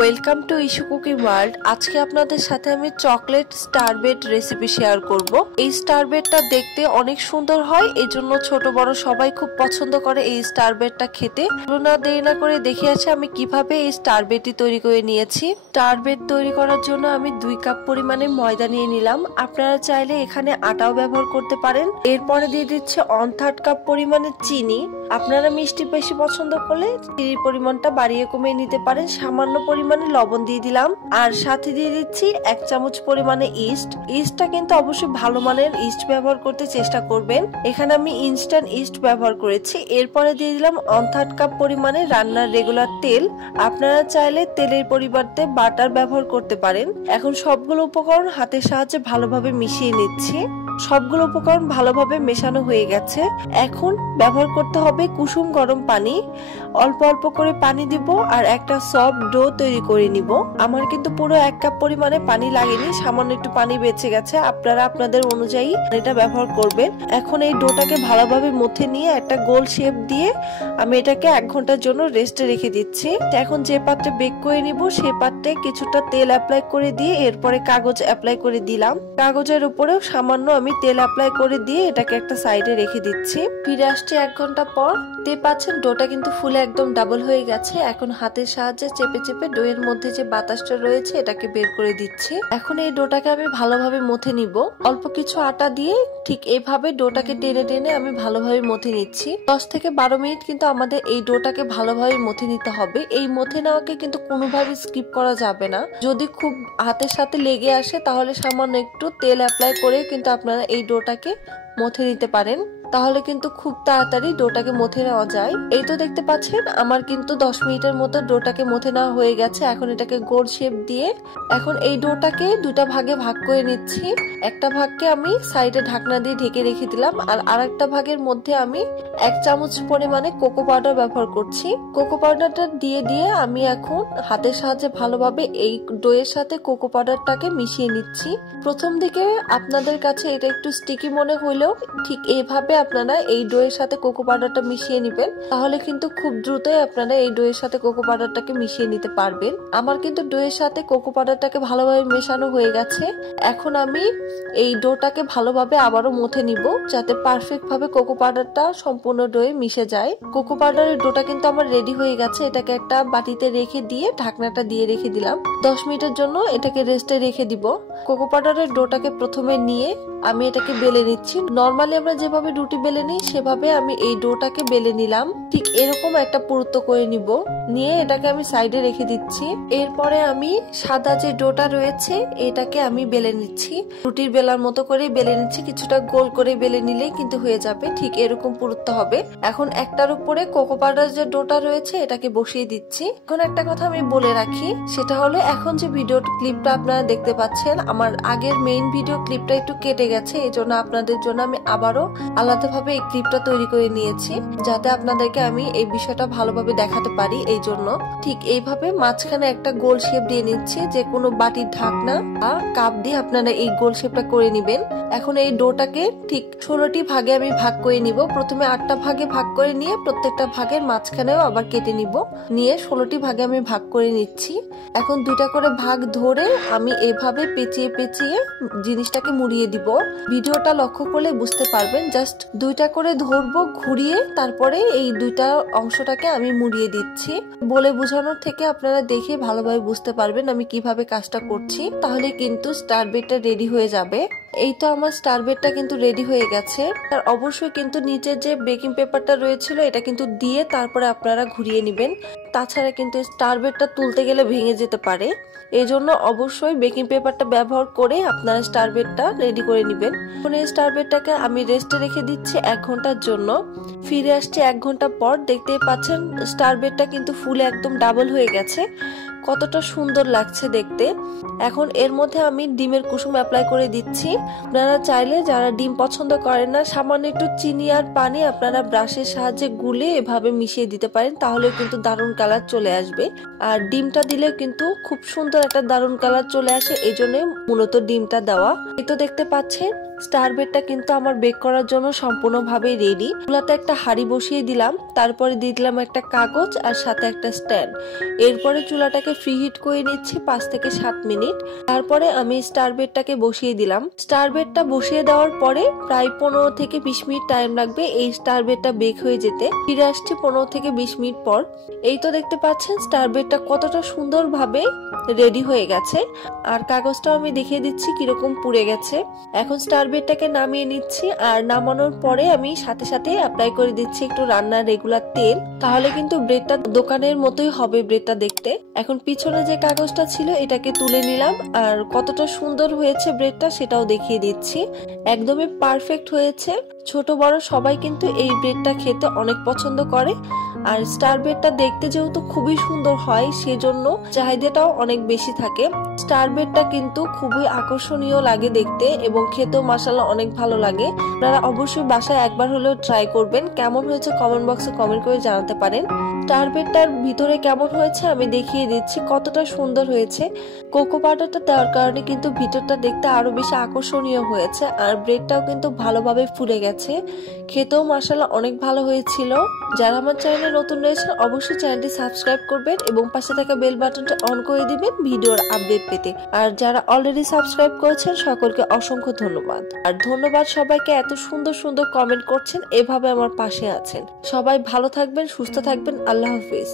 Welcome to issue cooking world. আজকে আপনাদের সাথে আমি চকলেট স্টারবেট রেসিপি শেয়ার করব। এই স্টারবেটটা দেখতে অনেক সুন্দর হয়, এজন্য ছোট বড় সবাই খুব পছন্দ করে এই স্টারবেটটা খেতে। না দেরি না করে দেখে আসি আমি কিভাবে এই স্টারবেটটি তৈরি করে নিয়েছি। স্টারবেট তৈরি করার জন্য আমি 2 কাপ পরিমাণে ময়দা নিয়ে নিলাম। আপনারা চাইলে এখানে আটাও ব্যবহার করতে পারেন। এরপরে দিয়ে দিচ্ছে 1/3 কাপ পরিমাণে চিনি। আপনারা মিষ্টি বেশি পছন্দ করলে চিনির পরিমাণটা বাড়িয়ে কমিয়ে নিতে পারেন। সামান্য পরিমাণে লবণ দিয়ে দিলাম, আর সাথে দিয়ে দিচ্ছি 1 চামচ পরিমাণে ইস্ট। ইস্টটা কিন্তু অবশ্যই ভালো মানের ইস্ট ব্যবহার করতে চেষ্টা করবেন। এখানে আমি ইনস্ট্যান্ট ইস্ট ব্যবহার করেছি। এরপরে দিয়ে দিলাম 1/3 কাপ পরিমাণে রান্নার রেগুলার তেল। আপনারা চাইলে তেলের পরিবর্তে বাটার ব্যবহার করতে পারেন। এখন সবগুলো উপকরণ হাতের সাহায্যে ভালোভাবে মিশিয়ে নিচ্ছি। সবগুলো উপকরণ ভালোভাবে মেশানো হয়ে গেছে। এখন ব্যবহার করতে হবে কুসুম গরম পানি। অল্প অল্প করে পানি দিব আর একটা সফট ডো তৈরি করে নিব। আমার কিন্তু পুরো 1 কাপ পরিমাণে পানি লাগেনি, সামান্য একটু পানি বেঁচে গেছে। আপনারা আপনাদের অনুযায়ী এটা ব্যবহার করবেন। এখন এই ডোটাকে ভালোভাবে মথে নিয়ে একটা গোল শেপ দিয়ে আমি এটাকে 1 ঘন্টার জন্য রেস্টে রেখে দিচ্ছি। এখন যে পাত্রে বেক করে নিব সেই পাত্রে কিছুটা তেল অ্যাপ্লাই করে দিয়ে এরপরে কাগজ অ্যাপ্লাই করে দিলাম। কাগজের উপরেও সামান্য আমি তেল অ্যাপ্লাই করে দিয়ে এটাকে একটা সাইডে রেখে দিচ্ছি। ফিরে আসছি 1 ঘন্টা পর। দেখতে পাচ্ছেন ডোটা কিন্তু ফুলে একদম ডাবল হয়ে গেছে। এখন হাতের সাহায্যে চেপে চেপে ডোয়ের মধ্যে যে বাতাসটা রয়েছে এটাকে বের করে দিচ্ছি। এখন এই ডোটাকে আমি ভালোভাবে মথে নিব। অল্প কিছু আটা দিয়ে ঠিক এইভাবে ডোটাকে টেনে টেনে আমি ভালোভাবে মথে নিচ্ছি। 10 থেকে 12 মিনিট কিন্তু আমাদের এই ডোটাকে ভালোভাবে মথে নিতে হবে। এই মথে নেওয়াকে কিন্তু কোনোভাবে স্কিপ করা যাবে না। যদি খুব হাতের সাথে লেগে আসে তাহলে সামান্য একটু তেল অ্যাপ্লাই করে কিন্তু আপনারা এই ডোটাকে মথে নিতে পারেন, তাহলে কিন্তু খুব তাড়াতাড়ি ডোটাকে মথে নেওয়া যায়। এই তো দেখতে পাচ্ছেন আমার কিন্তু 10 মিনিটের মতো ডোটাকে মথে নেওয়া হয়ে গেছে। এখন এটাকে গোল শেপ দিয়ে এখন এই ডোটাকে 2টা ভাগে ভাগ করে নিচ্ছি। একটা ভাগকে আমি সাইডে ঢাকনা দিয়ে ঢেকে রেখে দিলাম, আর আরেকটা ভাগের মধ্যে আমি 1 চামচ পরিমাণে কোকো পাউডার ব্যবহার করছি। কোকো পাউডারটা দিয়ে দিয়ে আমি এখন হাতের সাহায্যে ভালোভাবে এই ডোয়ের সাথে কোকো পাউডারটাকে মিশিয়ে নিচ্ছি। প্রথম দিকে আপনাদের কাছে এটা একটু স্টিকি মনে হইলেও ঠিক এইভাবে আপনারা এই ডোয়ের সাথে কোকো পাউডারটা মিশিয়ে নেবেন, তাহলে কিন্তু খুব দ্রুতই আপনারা এই ডোয়ের সাথে কোকো পাউডারটাকে মিশিয়ে নিতে পারবেন। আমার কিন্তু ডোয়ের সাথে কোকো পাউডারটাকে ভালোভাবে মেশানো হয়ে গেছে। এখন আমি এই ডোটাকে ভালোভাবে আবারও মথে নিব, যাতে পারফেক্ট ভাবে কোকো পাউডারটা সম্পূর্ণ ডোয়ে মিশে যায়। কোকো পাউডারের ডোটা কিন্তু আমার রেডি হয়ে গেছে। এটাকে একটা বাটিতে রেখে দিয়ে ঢাকনাটা দিয়ে রেখে দিলাম। 10 মিনিটের জন্য এটাকে রেস্টে রেখে দিব। কোকো পাউডারের ডোটাকে প্রথমে নিয়ে আমি এটাকে বেলে নিচ্ছি। নরমালি আমরা যেভাবে রুটি বেলে নিই সেভাবে আমি এই ডোটাকে বেলে নিলাম। ঠিক এরকম একটা পুরুত্ব করে নিব, নিয়ে এটাকে আমি সাইডে রেখে দিচ্ছি। এরপরে আমি সাদা যে ডোটা রয়েছে এটাকে আমি বেলে নিচ্ছি। রুটির বেলার মতো করে বেলে নিচ্ছি। কিছুটা গোল করে বেলে নিলেই কিন্তু হয়ে যাবে। ঠিক এরকম পুরুত্ব হবে। এখন একটার উপরে কোকো পাউডার যে ডোটা রয়েছে এটাকে বসিয়ে দিচ্ছি। এখন একটা কথা আমি বলে রাখি, সেটা হলো এখন যে ভিডিও ক্লিপটা আপনারা দেখতে পাচ্ছেন, আমার আগের মেইন ভিডিও ক্লিপটা একটু কেটে গেছে। এই জন্য আপনাদের জন্য আমি আবারও আলাদাভাবে এই ক্লিপটা তৈরি করে নিয়েছি, যাতে আপনাদেরকে আমি এই বিষয়টা ভালোভাবে দেখাতে পারি। এই জন্য ঠিক এইভাবে মাঝখানে একটা গোল শেপ দিয়ে নিচ্ছি। যে কোনো বাটির ঢাকনা বা কাপ দিয়ে আপনারা এই গোল শেপটা করে নিবেন। এখন এই ডোটাকে ঠিক 16টি ভাগে আমি ভাগ করে নিব। প্রথমে 8টা ভাগে ভাগ করে নিয়ে প্রত্যেকটা ভাগের মাঝখানেও আবার কেটে নিব, নিয়ে 16টি ভাগে আমি ভাগ করে নিচ্ছি। এখন 2টা করে ভাগ ধরে আমি এভাবে পেঁচিয়ে পেঁচিয়ে জিনিসটাকে মুড়িয়ে দিব। ভিডিওটা লক্ষ্য করলে বুঝতে পারবেন। জাস্ট 2টা করে ধরবো, ঘুরিয়ে তারপরে এই 2টা অংশটাকে আমি মুড়িয়ে দিচ্ছি। বলে বোঝানোর থেকে আপনারা দেখে ভালোভাবে বুঝতে পারবেন আমি কিভাবে কাজটা করছি, তাহলে কিন্তু স্টারবেটটা রেডি হয়ে যাবে। এই তো আমার স্টারবেটটা কিন্তু রেডি হয়ে গেছে। আর অবশ্যই কিন্তু নিচে যে বেকিং পেপারটা রয়েছিল এটা কিন্তু দিয়ে তারপরে আপনারা ঘুরিয়ে নেবেন, তাছাড়া কিন্তু স্টারবেটটা তুলতে গেলে ভেঙে যেতে পারে। এই জন্য অবশ্যই বেকিং পেপারটা ব্যবহার করে আপনারা স্টারবেটটা রেডি করে নেবেন। এখন এই স্টারবেটটাকে আমি রেস্টে রেখে দিচ্ছি 1 ঘন্টার জন্য। ফিরে আসছি 1 ঘন্টা পর। দেখতেই পাচ্ছেন স্টারবেটটা কিন্তু ফুলে একদম ডাবল হয়ে গেছে। কতটা সুন্দর লাগছে দেখতে। এখন এর মধ্যে আমি ডিমের কুসুম অ্যাপ্লাই করে দিচ্ছি। আপনারা চাইলে যারা ডিম পছন্দ করেন না, সামান্য একটু চিনি আর পানি আপনারা ব্রাশের সাহায্যে গুলে এভাবে মিশিয়ে দিতে পারেন, তাহলে কিন্তু দারুণ কালার চলে আসবে। আর ডিমটা দিলে কিন্তু খুব সুন্দর একটা দারুণ কালার চলে আসে, এই জন্য মূলত ডিমটা দেওয়া। এই তো দেখতে পাচ্ছেন স্টারবেটটা কিন্তু আমার বেক করার জন্য সম্পূর্ণভাবে রেডি। চুলাতে একটা হাঁড়ি বসিয়ে দিলাম, তারপরে দিয়ে দিলাম একটা কাগজ আর সাথে একটা স্ট্যান্ড। এরপরে চুলাটাকে ফ্রি হিট করে নিচ্ছি 5 থেকে 7 মিনিট। তারপরে আমি স্টারবেটটাকে বসিয়ে দিলাম। স্টারবেটটা বসিয়ে দেওয়ার পরে প্রায় 15 থেকে 20 মিনিট টাইম লাগবে এই স্টারবেটটা বেক হয়ে যেতে। ফিরে আসছি 15 থেকে 20 মিনিট পর। এই তো দেখতে পাচ্ছেন স্টারবেটটা কতটা সুন্দরভাবে রেডি হয়ে গেছে। আর কাগজটাও আমি দেখিয়ে দিচ্ছি কিরকম পুড়ে গেছে। এখন স্টারবেটটাকে নামিয়ে নিচ্ছি, আর নামানোর পরে আমি সাথে সাথে অ্যাপ্লাই করে দিচ্ছি একটু রান্নার রেগুলার তেল। তাহলে কিন্তু ব্রেডটা দোকানের মতোই হবে ব্রেডটা দেখতে। এখন পিছনে যে কাগজটা ছিল এটাকে তুলে নিলাম, আর কতটা সুন্দর হয়েছে ব্রেডটা সেটাও দেখিয়ে দিচ্ছি। একদমই পারফেক্ট হয়েছে। ছোট বড় সবাই কিন্তু এই ব্রেডটা খেতে অনেক পছন্দ করে। আর স্টারবেটটা দেখতে যেহেতু খুবই সুন্দর হয় সেজন্য চাহিদাটাও অনেক বেশি থাকে। স্টারবেটটা কিন্তু খুবই আকর্ষণীয় লাগে দেখতে এবং খেতেও মাশাআল্লাহ অনেক ভালো লাগে। আপনারা অবশ্যই বাসায় একবার হলেও ট্রাই করবেন। কেমন হয়েছে কমেন্ট বক্সে কমেন্ট করে জানাতে পারেন। স্টারবেটটার ভিতরে কেমন হয়েছে আমি দেখিয়ে দিচ্ছি কতটা সুন্দর হয়েছে। কোকো পাউডারটা দেওয়ার কারণে কিন্তু ভিতরটা দেখতে আরো বেশি আকর্ষণীয় হয়েছে, আর ব্রেডটাও কিন্তু ভালোভাবে ফুলে গেছে। খেতেও মাশাআল্লাহ অনেক ভালো হয়েছিল। যারা আমার চ্যানেলে নতুন রয়েছেন অবশ্যই চ্যানেলটি সাবস্ক্রাইব করবেন এবং পাশে থাকা বেল বাটনটা অন করে দিবেন ভিডিওর আপডেট পেতে। আর যারা অলরেডি সাবস্ক্রাইব করেছেন সকলকে অসংখ্য ধন্যবাদ। আর ধন্যবাদ সবাইকে এত সুন্দর সুন্দর কমেন্ট করছেন, এভাবে আমার পাশে আছেন। সবাই ভালো থাকবেন, সুস্থ থাকবেন। আল্লাহ হাফিজ।